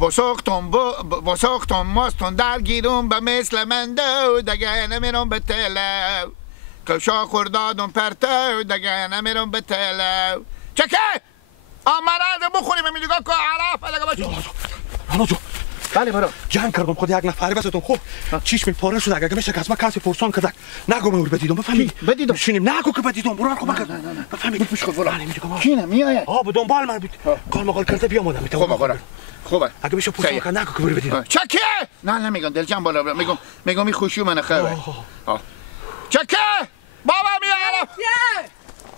بساختم ماستون درگیرون به مثل من دو دگه نمیرم به تلو کشا خوردادم پرتو دگه نمیرم به تلو چکه؟ مرد بخوریم میگه که عرف دگه باشو رانا جو بله برو جنگ کردم خود یک نفری بسیدم خوب چیشم پاره شد اگه میشه که از ما کسی پرسان کدک نگو من بدیدم بفهمی بدیدم بشینیم نگو که بدیدم برو خوب بفهمی بپوش خود برو کینه میایه به دنبال من بید قال مقال کرده بیام آدم خوبه برو خوبه اگه میشه پرسان که نگو که برو بدیدم چکه نه نمیگم دلجم بالا میگم این خوشی من خبر چکه بابا میارم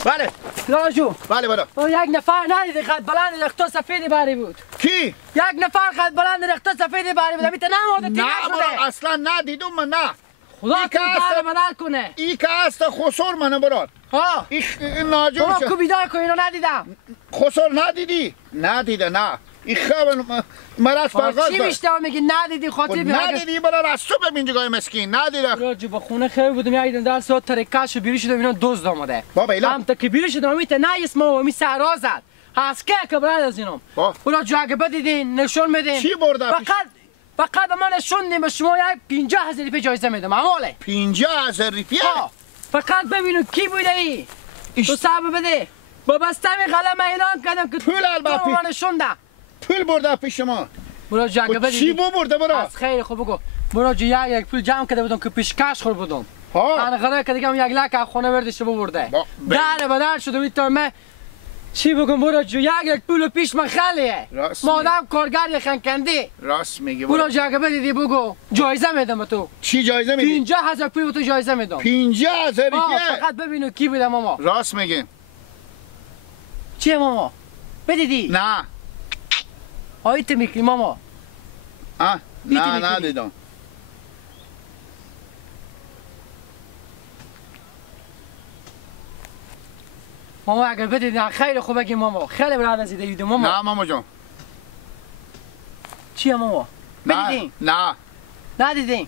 بله راجو بله برو یک نفر ندیدی خط بلند رخت سفیدی باری بود کی یک نفر خط بلند رخت سفیدی باری بود میته نموده تیمه نه برو اصلا ندیدم من نه خدا تو دار بدل کنه ای که است خسور منو برات ها این ناجور بابا کو بیدار کن اینو ندیدم خسور ندیدی ندیده نه این خبر مرض فرقات چی بیشتر میگی ندیدی خاطر بیا ندیدی برا رسو ببین جگای مسکین ندیده راجو با خونه خیر بودم یادم در ساعت ترکاش بیری شدم اینا دزد آمده بابا ایلا هم تا که بیری شدم میته نه اسمو می سهرا زد هسکه که برای از اینم راجو اگه بدیدین نشون میدین چی برده فقط من نشوندیم به شما یک 50,000 روپیه جایزه میدم اماله 50,000 روپیه فقط ببینو کی بوده ای تو صاحب بده با بستم قلم اعلان کردم که پول البته من نشونده پول برده پیش شما برو جاگه بدید چی برده برو از خیلی خوب بگو برو یک پول جمع کرده بودم که پیشکش خور بودم انا قرار که دیگه یک لک خونه بردش برده در بدر شده میتونم چی بگم برو یک پول پیش من خالیه مادام کارگر خنکندی راست میگی برو جاگه بدیدی بگو جایزه میدم تو چی جایزه میدی 50,000 پول تو جایزه میدم 50,000 روپیه فقط ببینو کی بوده ماما راست میگی چیه ماما بدیدی نه آیت میکنی ماما نه ندیدم ماما اگر بدیدی خیلی خوبه که ماما خیلی برای از دیدم ماما نه ماما جان چیه ماما بدیدین نه ندیدین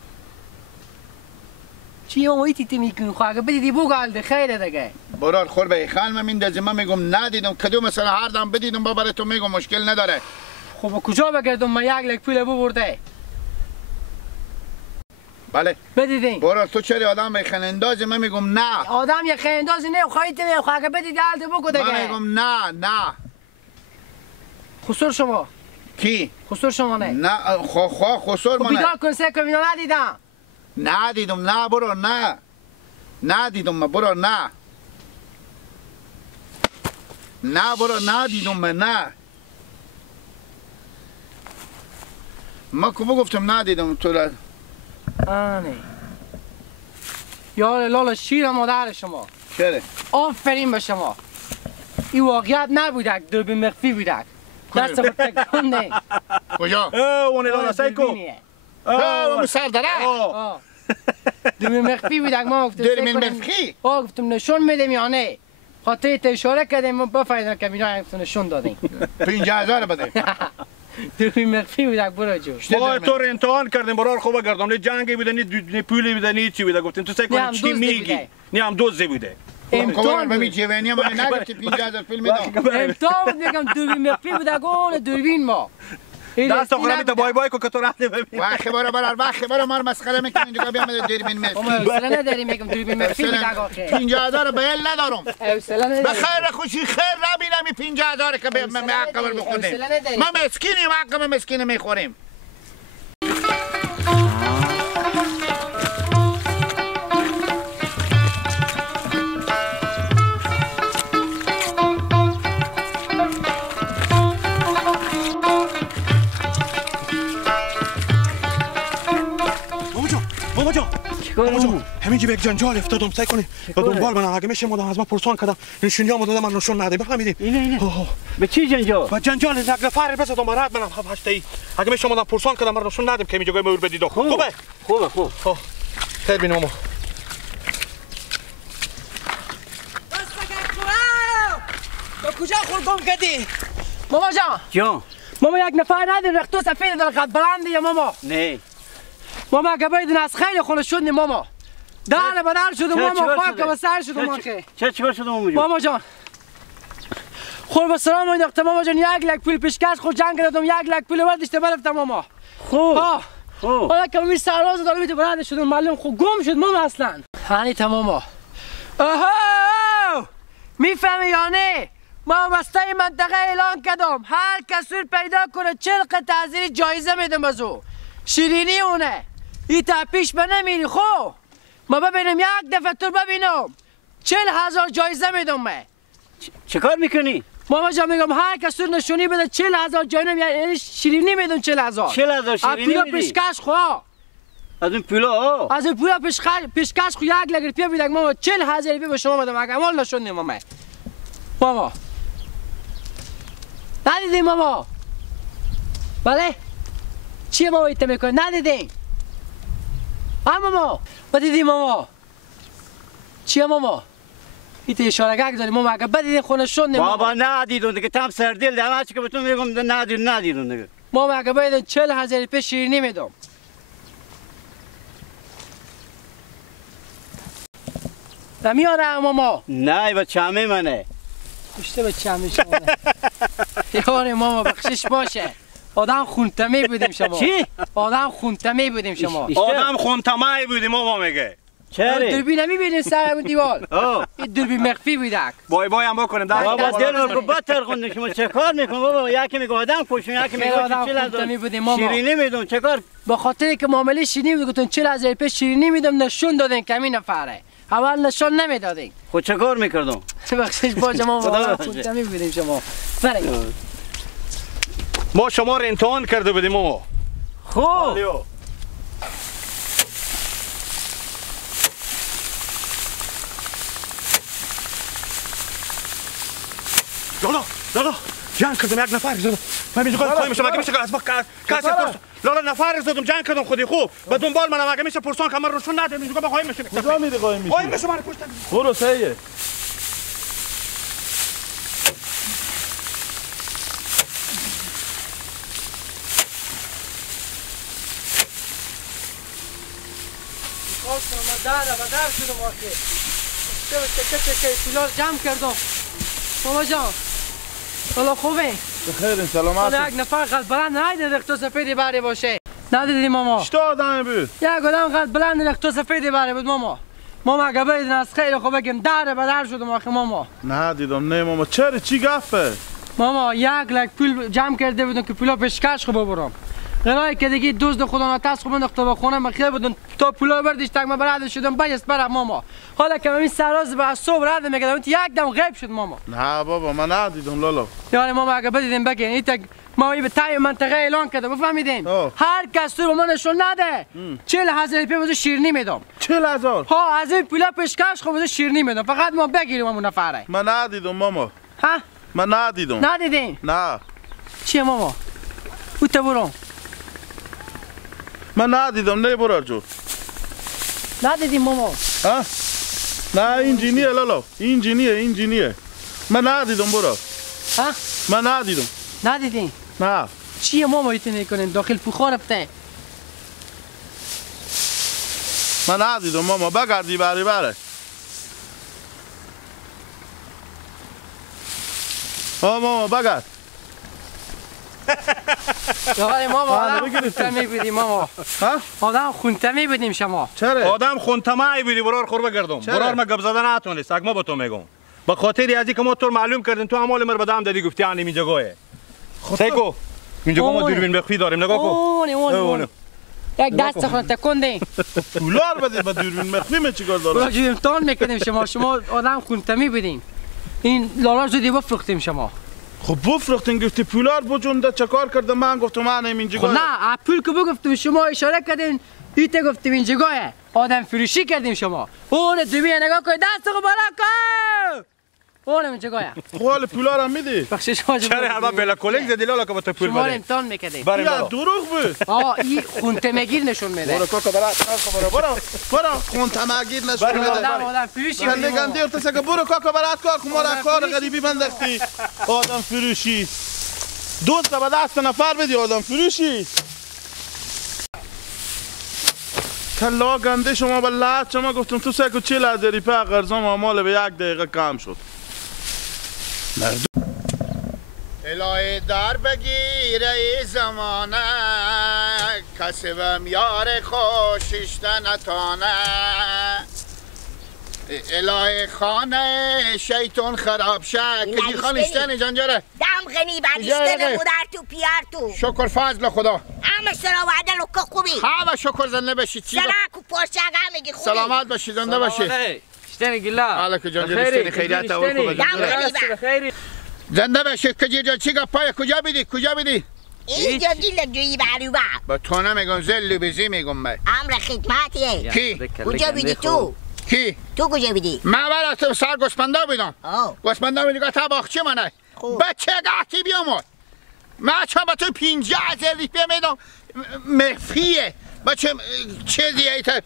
چی ماما ایتی میکنی خب اگر بدیدی بگو خیلی دیگه برار خور به خالم من من میگم ندیدم کدوم مثلا هر دم بدیدم با برای تو میگم مشکل نداره خب کجا بگردم من یک لک پول برده بله بدیدین برار تو چرا آدم خننداز من میگم نه آدم یه خننداز نه خواهید خب اگر بدیدی حالت بگو دیگه من میگم نه خسور شما کی خسور شما نه خسور من بیدار کن سه کمینا ندیدم نه برو نه ندیدم من برو نه برو ندیدم من نه ما که گفتم ندیدم تو را آنه یار لالا شیر مادر شما چره آفرین به شما این واقعیت نبودک دوربین مخفی بودک دست خود کنده کجا؟ اونه لالا سایکو اون سر داره دوربین مخفی بودک ما گفتم دوربین مخفی؟ گفتم نشون میدم یا نه خاطر اشاره کردیم ما بفایدن که اینا نشون دادیم 50,000 بده دوربین مخفی بودک برو جو ما تو رو امتحان کردیم برار خوبه گردم نه جنگی بوده نه پولی بوده نه چی بوده گفتیم تو سعی کن چی میگی نه هم دوزی بوده امتحان به می جوانی ما نگفتی 50,000 فیلم میدم امتحان میگم دوربین مخفی بوده گونه دوربین ما دست آخرمی تا بای که تو رفته ببین وقت برا مار مسخره میکنی دیگه بیام دوربین مخفی حوصله نداری میگم دوربین مخفی بوده آخه 50,000 به ندارم حوصله نداری به خیر خوشی خیر نبینم این 50,000 که به معقبر بخوریم ما مسکینیم حق مسکین میخوریم بابا جان همینجا به یک جنجال افتادم سعی کنید با دنبال منم اگه میشه مادام از ما پرسان کردم نشونیامو دادم من نشون نده بفهمیدین اینه به چی جنجال با جنجال یک نفر بزدم برات منم هشتایی اگه میشه مادام پرسان کردم من نشون ندم که اینجا گوی مور بدید خوبه خیر بینم ماما تو کجا خوردم کردی ماما جان ماما یک نفر ندید رختو سفید در قد بلنده یا ماما نه ماما اگه باید از خیلی خونه شدیم ماما دهن بدر شده ماما خاک به سر شده ماما چه چیکار شده ماما جان خور به سلام انداختم ماما جان، 1 لک پول پیشکش خود جنگ کردم، 1 لک پول برداشته برفتم ماما. خوب حالا که می سراز دارم میتو برنده شدم معلوم خود گم شد ماما اصلا. هنی تماما. میفهمی یا نه؟ ما وسطای منطقه اعلان کردم هر کس پیدا کنه 40 تعزیری جایزه میدم از او. شیرینی اونه. ای تا پیش به نمیری خو. ما ببینم 1 دفعه تو ببینم 40,000 جایزه میدم من. چه کار میکنی؟ ماما جان میگم هر کس نشونی بده 40,000 جایزه یعنی شیرینی میدم 40,000. 40,000 شیرینی میدی؟ پیشکش خو. از این پولا از این پولا پیشکش خو 1 لک روپیه میدم ماما 40,000 روپیه به شما میدم اگه مال نشونی ماما. ندیدیم ماما. بله؟ چیه ماما ایتا میکنی؟ ندیدیم. ماما بدیدیم ماما. چیه ماما؟ ایتا اشاره گرگ داریم ماما اگه بدیدیم خونه شدیم ماما. بابا ندیدون دیگه تم سردیل ده همه چی که بهتون میگم ندیدون دیگه. ماما اگه بدیدیم 40,000 روپیه شیرینی میدم. نمیاره ماما. نه با چمه منه. پشته به چمه شما. یاره ماما بخشش باشه. آدم خونتمی بودیم شما. چی؟ آدم خونتمی بودیم شما. آدم خونتمایی بودیم ماما میگه. چرا؟ دوربین نمیبینین سر اون دیوار. این دوربین مخفی بودک. بای هم بکنیم بابا دل رو بدتر خوندن شما چه کار میکنم بابا؟ یکی میگه آدم کشون یکی میگه شیرینی میدم چه کار؟ با خاطر که معامله شیرینی بود گفتن 40,000 روپیه شیرینی میدم نشون دادن کمی نفره. اول نشون نمیدادین. خود چه کار میکردم؟ بخشش باشه ماما خونتمی بودیم شما. بریم. ما شما رو امتحان کرده بودیم ماما. خوب. لالا جنگ کردم 1 نفر زدم. من اینجا قایم میشم اگه میشه از کسی پرسون. لالا نفر زدم جنگ کردم خودی خوب. به دنبال منم اگه میشه پرسون کمر روشون نده اینجا با قایم میشه. کجا میری قایم میشی؟ قایم میشه من پشت. برو سیه. بدر شدم آخه. چه پولار جمع کردم. ماما جان. حالا خوبه؟ بخیر سلامت. حالا 1 نفر قد بلند نیده رخت سفیدی بره باشه. ندیدی ماما؟ چطور آدمی بود؟ 1 آدم قد بلند رخت سفیدی بره بود ماما. ماما اگه بدین از خیلی خوب بگم بدر شدم آخه ماما. ندیدم نه ماما چرا چی گفته؟ ماما 1 لک پول جمع کرده بودم که پولا پیشکش خوب ببرم. غنای که دیگه دوست خدا نتاس خوب انداخته به خونه مخیل بودن تا پولا بردیش تک ما براد شدم بیست برم ماما. حالا که من سراز به صبح رد میگردم 1 دم غیب شد ماما. نه بابا من ندیدم لالا. یعنی ماما اگه بدیدیم بگین این تک ما به تای منطقه اعلان کرده بفهمیدین هر کس تو ما نشون نده 40,000 روپیه واسه شیرینی میدم. 40,000 ها از این پولا پیشکش خوب واسه شیرینی میدم فقط ما بگیریم همون نفره. من ندیدم ماما. ها من ندیدم. ندیدین؟ نه. چیه ماما؟ اوت برو. من ندیدم نه برار جو. ندیدیم ماما. ها؟ نه اینجینیه لالا اینجینیه. من ندیدم برار. ها؟ من ندیدم. ندیدین؟ نه. چیه ماما ایت میکنین داخل پوخار بته؟ من ندیدم ماما بگردی بره. ماما بگرد. ماما آدم خونتمی بودیم ماما. آدم خونتمی بودیم شما. چرا؟ آدم خونتمایی بودی برار خور بگردم. برار ما گپ زدن نتونست اگه ما به تو میگم. به خاطر ازی که ما تو معلوم کردیم تو اعمال مر بدم دادی گفتی ان اینجا گوه. سیکو اینجا ما دوربین مخفی داریم نگاه کن. یک دست خود تکون دین. پولار بده با دوربین مخفی من چیکار دارم؟ راجع امتحان میکنیم شما آدم خونتمی بودین. این لالا زودی بفروختیم شما. خب بفروختین گفتی پولار بجونده چکار کرده من گفتم من اینجا خب نه پول که بگفتم شما اشاره کردین ایت گفتیم اینجا گوه آدم فروشی کردیم شما. اون دوبی نگاه کن دست خو بالا کن. اونم اینجا گوه. خب حال پولارم میدی؟ بخشش واجب. چرا هر بلا کلنگ زدی لالا که با تو پول بده. شما امتحان میکردیم. یا دروغ بود. این خونتمگیر نشون میده. برو کاکا برو خونتمگیر نشون میده. آدم فروشی. من میگم دیر تو سگ برو کاکا برات کار غریبی بندختی. آدم فروشی. دوست به دست نفر بدی آدم فروشی. کلا گنده شما بالله شما گفتم تو سگ 40,000 روپیه قرضم مال به 1 دقیقه کم شد. الهی در بگیره ای زمانه کسبم یار خوششته نتانه الهی خانه شیطان خراب شه کجی خانشتن جانجاره دم غنی بریشتن مدر تو پیار تو شکر فضل خدا همه سرا وعده لکه خوبی همه شکر زنده باشی سلاک و پرچه میگی خوبی سلامت باشی زنده باشی شتنی گلا حالا که جانجاره خیریت اول خوبه زنده باشی کجی جان چی گپای کجا بیدی اینجا گیل جویی برو با تو نمیگم زلو بیزی میگم من امر خدمتیه کی؟ کجا بیدی تو؟ کی؟ تو کجا بیدی؟ من برای سر گسپنده بیدم گسپنده بیدی که تا باخچه منه بچه گاهی بیامد من چون با تو 50,000 روپیه میدم مخفیه بچه چیزی ایتا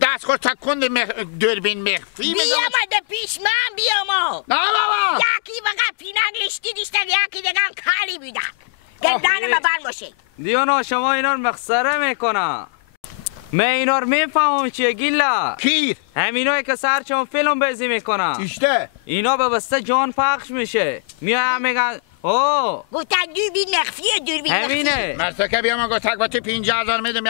دست خور تکند دوربین مخفی میدم بیامده پیش من بیامو نه بابا یکی بقید پینک لشتی دیشتن یکی دگم کاری بیدن گردن ما بند باشه دیونا شما اینا رو مخسره میکنه من اینا رو میفهمم چیه گیلا کیر همینایی که سرچون فیلم بازی میکنن ایشته اینا به بسته جان پخش میشه میان میگن اوه گفتن دوربین مخفیه دوربین مخفی همینه مرتکه بیام گفت تک باتی 50,000 میدم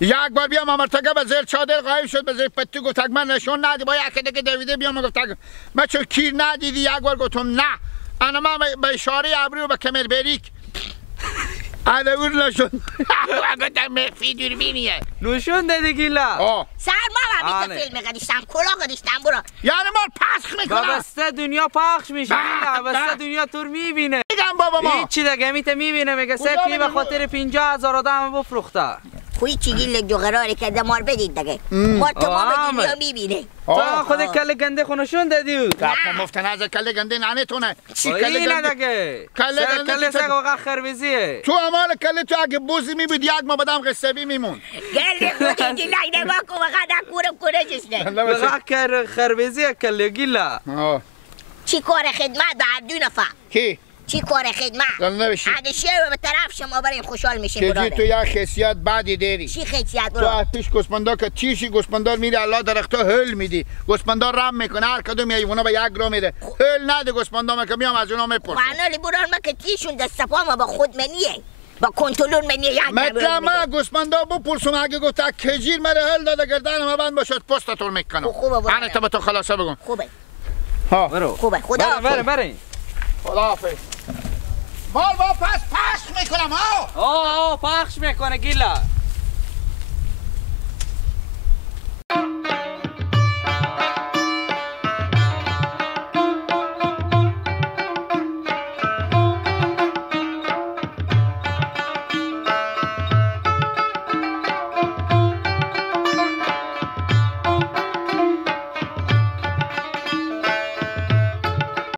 یک بار بیام مرتکه به زیر چادر غایب شد به زیر پتی گفت تک من نشون ندی با یک دیگه دویده بیام گفت تک من چون کیر ندیدی یک بار گفتم نه انا من به اشاره ابرو به کمر بریک انا اون نشون گفتم مخفی دوربینیه نشون دادی گیلا سرما هم میگه فیلم قدیشتم کلا قدیشتم برو یعنی ما پخش میکنم بسته دنیا پخش میشه گیلا بسته دنیا تور میبینه میگم بابا ما هیچی دیگه میته میبینه میگه سپی به خاطر 50,000 آدم بفروخته خوی چی گیل جو قراره که دمار بدید دیگه ما تو ما بدید یا میبینه تو خود کل گنده خونشون دادی کافا مفتن از کل گنده نانه تونه چی کل اینه گنده دیگه کل سگ واقعا خربیزیه تو امال کل تو اگه بوزی میبود یک ما بدم قصبی میمون گل خودی دیگه نگاه کن وقت کورم کنه جسته واقعا خربیزیه کل گیلا چی کار خدمت به دو نفر کی؟ چی کار خدمت؟ اگه شیر به طرف شما بریم خوشحال میشیم برادر تو یک خیصیت بعدی داری چی خیصیت تو از پیش گسپندار که چیشی گسپندار میره الله درخته هل میدی گسپندار رم میکنه هر کدوم ایونا به یک گرو میره هل نده گسپندار که میام از اونا میپرسم خانالی بران ما که تیشون دست پا ما با خود منیه با کنترل منیه یک مثلا ما گسپندار بپرسم اگه گفت کجیر مره هل داده گردن ما بند باشد پستتون میکنم خوبه انا تو به تو خلاصه بگم خوبه ها برو خوبه خدا بریم خدا حافظ مال با پس پخش میکنم ها پخش میکنه گیلا